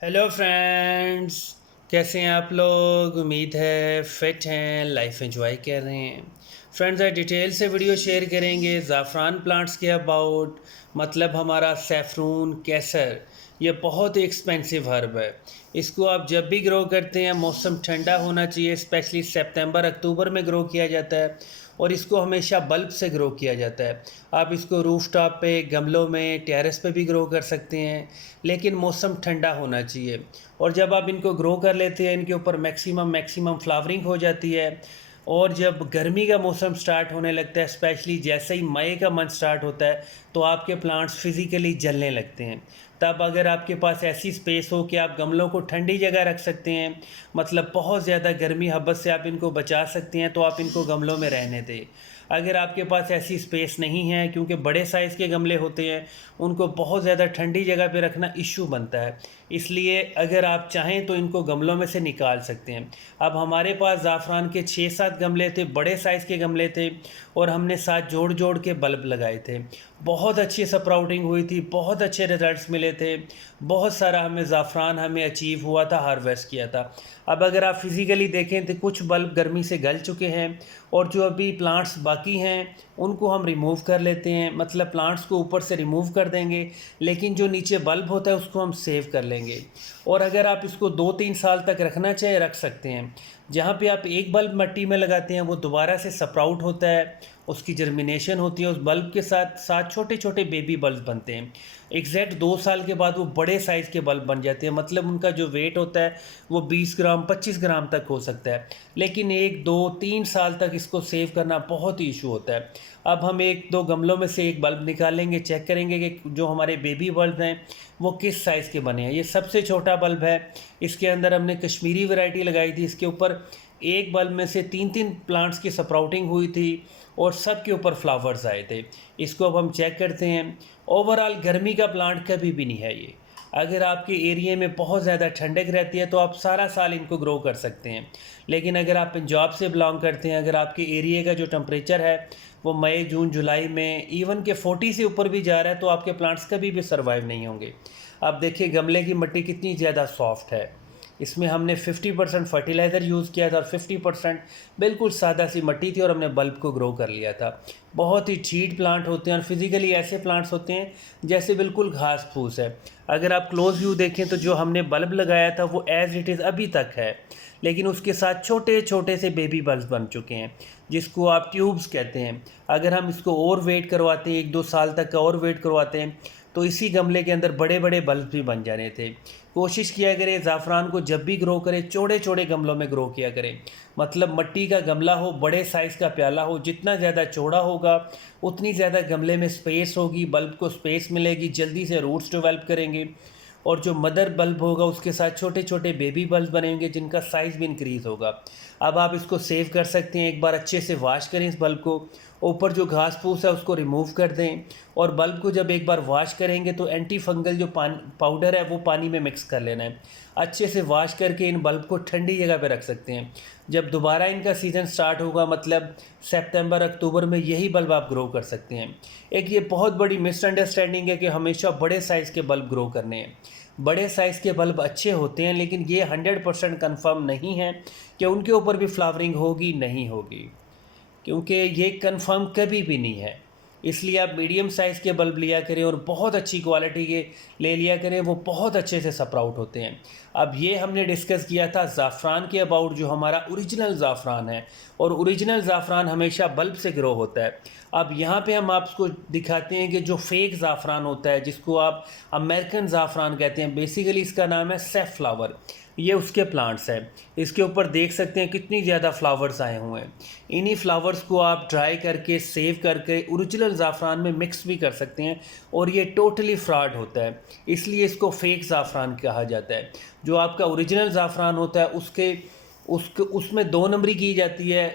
Hello friends. कैसे हैं आप लोग? उम्मीद है फिट हैं, लाइफ एंजॉय कर रहे हैं। फ्रेंड्स, आज डिटेल से वीडियो शेयर करेंगे ज़ाफ़रान प्लांट्स के अबाउट। मतलब हमारा सैफ़रून केसर, ये बहुत ही एक्सपेंसिव हर्ब है। इसको आप जब भी ग्रो करते हैं, मौसम ठंडा होना चाहिए, स्पेशली सितंबर अक्टूबर में ग्रो किया जाता है। और इसको हमेशा बल्ब से ग्रो किया जाता है। आप इसको रूफ टॉप पे, गमलों में, टेरेस पे भी ग्रो कर सकते हैं, लेकिन मौसम ठंडा होना चाहिए। और जब आप इनको ग्रो कर लेते हैं, इनके ऊपर मैक्सिमम फ्लावरिंग हो जाती है। और जब गर्मी का मौसम स्टार्ट होने लगता है, स्पेशली जैसे ही मई का मंथ स्टार्ट होता है, तो आपके प्लांट्स फिज़िकली जलने लगते हैं। तब अगर आपके पास ऐसी स्पेस हो कि आप गमलों को ठंडी जगह रख सकते हैं, मतलब बहुत ज़्यादा गर्मी हब्बत से आप इनको बचा सकते हैं, तो आप इनको गमलों में रहने दें। अगर आपके पास ऐसी स्पेस नहीं है, क्योंकि बड़े साइज़ के गमले होते हैं, उनको बहुत ज़्यादा ठंडी जगह पे रखना इश्यू बनता है। इसलिए अगर आप चाहें तो इनको गमलों में से निकाल सकते हैं। अब हमारे पास ज़ाफ़रान के 6-7 गमले थे, बड़े साइज़ के गमले थे, और हमने साथ जोड़ जोड़ के बल्ब लगाए थे। बहुत अच्छी स्प्राउटिंग हुई थी, बहुत अच्छे रिजल्ट्स मिले थे। बहुत सारा हमें ज़ाफ़रान हमें अचीव हुआ था, हार्वेस्ट किया था। अब अगर आप फिज़िकली देखें तो कुछ बल्ब गर्मी से गल चुके हैं, और जो अभी प्लांट्स बाकी हैं उनको हम रिमूव कर लेते हैं। मतलब प्लांट्स को ऊपर से रिमूव कर देंगे, लेकिन जो नीचे बल्ब होता है उसको हम सेव कर लेंगे। और अगर आप इसको 2-3 साल तक रखना चाहे, रख सकते हैं। जहाँ पे आप एक बल्ब मिट्टी में लगाते हैं, वो दोबारा से स्प्राउट होता है, उसकी जर्मिनेशन होती है, उस बल्ब के साथ साथ छोटे छोटे बेबी बल्ब बनते हैं। एग्जैक्ट 2 साल के बाद वो बड़े साइज़ के बल्ब बन जाते हैं। मतलब उनका जो वेट होता है वो 20 ग्राम 25 ग्राम तक हो सकता है। लेकिन 1 2 3 साल तक इसको सेव करना बहुत ही इशू होता है। अब हम 1 2 गमलों में से एक बल्ब निकालेंगे, चेक करेंगे कि जो हमारे बेबी बल्ब हैं वो किस साइज़ के बने हैं। ये सबसे छोटा बल्ब है। इसके अंदर हमने कश्मीरी वैरायटी लगाई थी। इसके ऊपर एक बल्ब में से 3-3 प्लांट्स की स्प्राउटिंग हुई थी, और सब के ऊपर फ्लावर्स आए थे। इसको अब हम चेक करते हैं। ओवरऑल गर्मी का प्लांट कभी भी नहीं है ये। अगर आपके एरिया में बहुत ज़्यादा ठंडक रहती है तो आप सारा साल इनको ग्रो कर सकते हैं। लेकिन अगर आप पंजाब से बिलोंग करते हैं, अगर आपके एरिया का जो टेम्परेचर है वो मई जून जुलाई में इवन के 40 से ऊपर भी जा रहा है, तो आपके प्लांट्स कभी भी सर्वाइव नहीं होंगे। आप देखिए गमले की मिट्टी कितनी ज़्यादा सॉफ्ट है। इसमें हमने 50% फर्टिलाइज़र यूज़ किया था, और 50% बिल्कुल सादा सी मिट्टी थी, और हमने बल्ब को ग्रो कर लिया था। बहुत ही ठीक प्लांट होते हैं, और फिज़िकली ऐसे प्लांट्स होते हैं जैसे बिल्कुल घास फूस है। अगर आप क्लोज व्यू देखें तो जो हमने बल्ब लगाया था वो एज़ इट इज़ अभी तक है, लेकिन उसके साथ छोटे छोटे से बेबी बल्ब बन चुके हैं, जिसको आप ट्यूब्स कहते हैं। अगर हम इसको और वेट करवाते हैं, 1 2 साल तक का और वेट करवाते हैं, तो इसी गमले के अंदर बड़े बड़े बल्ब भी बन जाने थे। कोशिश किया करें ज़ाफ़रान को जब भी ग्रो करें, चौड़े चौड़े गमलों में ग्रो किया करें। मतलब मिट्टी का गमला हो, बड़े साइज़ का प्याला हो, जितना ज़्यादा चौड़ा होगा उतनी ज़्यादा गमले में स्पेस होगी, बल्ब को स्पेस मिलेगी, जल्दी से रूट्स डेवलप करेंगे। और जो मदर बल्ब होगा उसके साथ छोटे छोटे बेबी बल्ब बनेंगे, जिनका साइज़ भी इंक्रीज़ होगा। अब आप इसको सेव कर सकते हैं। एक बार अच्छे से वॉश करें इस बल्ब को, ऊपर जो घास फूस है उसको रिमूव कर दें। और बल्ब को जब एक बार वॉश करेंगे तो एंटी फंगल जो पाउडर है वो पानी में मिक्स कर लेना है। अच्छे से वॉश करके इन बल्ब को ठंडी जगह पे रख सकते हैं। जब दोबारा इनका सीज़न स्टार्ट होगा, मतलब सितंबर अक्टूबर में, यही बल्ब आप ग्रो कर सकते हैं। एक ये बहुत बड़ी मिसअंडरस्टैंडिंग है कि हमेशा बड़े साइज़ के बल्ब ग्रो करने हैं। बड़े साइज़ के बल्ब अच्छे होते हैं, लेकिन ये 100% कन्फर्म नहीं है कि उनके ऊपर भी फ्लावरिंग होगी नहीं होगी, क्योंकि ये कंफर्म कभी भी नहीं है। इसलिए आप मीडियम साइज़ के बल्ब लिया करें, और बहुत अच्छी क्वालिटी के ले लिया करें, वो बहुत अच्छे से स्प्राउट होते हैं। अब ये हमने डिस्कस किया था ज़ाफ़रान के अबाउट, जो हमारा ओरिजिनल ज़ाफ़रान है, और ओरिजिनल ज़ाफ़रान हमेशा बल्ब से ग्रो होता है। अब यहाँ पे हम आपको दिखाते हैं कि जो फेक ज़ाफ़रान होता है, जिसको आप अमेरिकन ज़ाफ़रान कहते हैं, बेसिकली इसका नाम है सैफ़्लावर। ये उसके प्लांट्स हैं। इसके ऊपर देख सकते हैं कितनी ज़्यादा फ्लावर्स आए हुए हैं। इन्हीं फ्लावर्स को आप ड्राई करके, सेव करके ओरिजिनल ज़ाफ़रान में मिक्स भी कर सकते हैं, और ये टोटली फ्रॉड होता है। इसलिए इसको फेक ज़ाफ़रान कहा जाता है। जो आपका ओरिजिनल ज़ाफ़रान होता है उसके उसके उसमें 2 नंबरी की जाती है।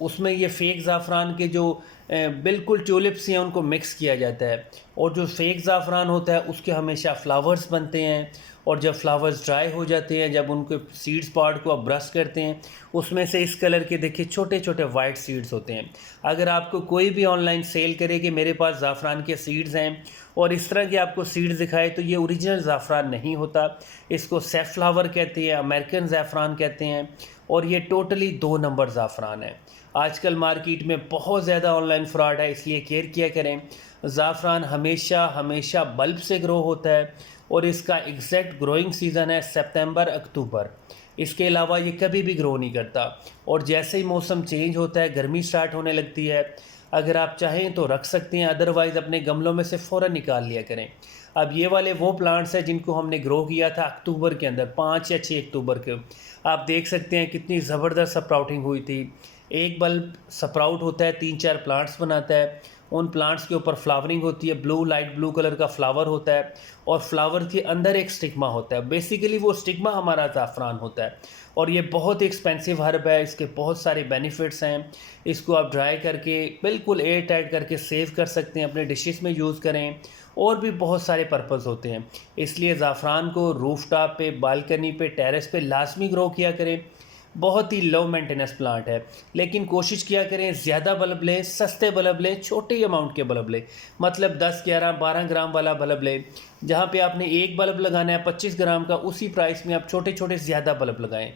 उसमें ये फेक ज़ाफ़रान के जो बिल्कुल ट्यूलिप्स हैं उनको मिक्स किया जाता है। और जो फेक ज़ाफ़रान होता है उसके हमेशा फ्लावर्स बनते हैं, और जब फ्लावर्स ड्राई हो जाते हैं, जब उनके सीड्स पार्ट को आप ब्रश करते हैं, उसमें से इस कलर के देखिए छोटे छोटे वाइट सीड्स होते हैं। अगर आपको कोई भी ऑनलाइन सेल करे कि मेरे पास ज़ाफ़रान के सीड्स हैं और इस तरह के आपको सीड्स दिखाए, तो ये ओरिजिनल ज़ाफ़रान नहीं होता। इसको सेफ्लावर कहते हैं, अमेरिकन ज़ाफ़रान कहते हैं, और ये टोटली 2 नंबर ज़ाफ़रान है। आजकल मार्केट में बहुत ज़्यादा ऑनलाइन फ्रॉड है, इसलिए केयर किया करें। ज़ाफ़रान हमेशा हमेशा बल्ब से ग्रो होता है, और इसका एग्जैक्ट ग्रोइंग सीज़न है सितंबर अक्टूबर। इसके अलावा ये कभी भी ग्रो नहीं करता, और जैसे ही मौसम चेंज होता है, गर्मी स्टार्ट होने लगती है, अगर आप चाहें तो रख सकते हैं, अदरवाइज़ अपने गमलों में से फ़ौरन निकाल लिया करें। अब ये वाले वो प्लांट्स हैं जिनको हमने ग्रो किया था अक्टूबर के अंदर, 5 या 6 अक्टूबर के। आप देख सकते हैं कितनी ज़बरदस्त स्प्राउटिंग हुई थी। एक बल्ब स्प्राउट होता है, 3-4 प्लांट्स बनाता है, उन प्लांट्स के ऊपर फ्लावरिंग होती है, ब्लू लाइट ब्लू कलर का फ्लावर होता है, और फ्लावर के अंदर एक स्टिग्मा होता है। बेसिकली वो स्टिग्मा हमारा ज़ाफ़रान होता है, और ये बहुत ही एक्सपेंसिव हर्ब है। इसके बहुत सारे बेनिफिट्स हैं। इसको आप ड्राई करके बिल्कुल एयर टाइट करके सेव कर सकते हैं, अपने डिशेस में यूज़ करें, और भी बहुत सारे पर्पस होते हैं। इसलिए ज़ाफ़रान को रूफ टॉप पे, बालकनी पे, टेरेस पे लाजमी ग्रो किया करें। बहुत ही लो मेंटेनेंस प्लांट है, लेकिन कोशिश किया करें ज़्यादा बल्ब लें, सस्ते बल्ब लें, छोटे अमाउंट के बल्ब लें। मतलब 10, 11, 12 ग्राम वाला बल्ब लें। जहाँ पे आपने एक बल्ब लगाना है 25 ग्राम का, उसी प्राइस में आप छोटे छोटे ज़्यादा बल्ब लगाएं।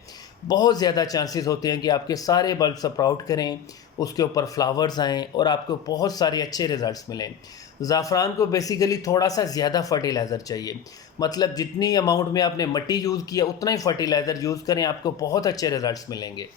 बहुत ज़्यादा चांसेस होते हैं कि आपके सारे बल्ब स्प्राउट करें, उसके ऊपर फ्लावर्स आएँ, और आपको बहुत सारे अच्छे रिज़ल्ट्स मिलें। ज़ाफ़रान को बेसिकली थोड़ा सा ज़्यादा फर्टिलाइज़र चाहिए। मतलब जितनी अमाउंट में आपने मिट्टी यूज़ किया उतना ही फर्टिलाइज़र यूज़ करें, आपको बहुत अच्छे रिज़ल्ट्स मिलेंगे।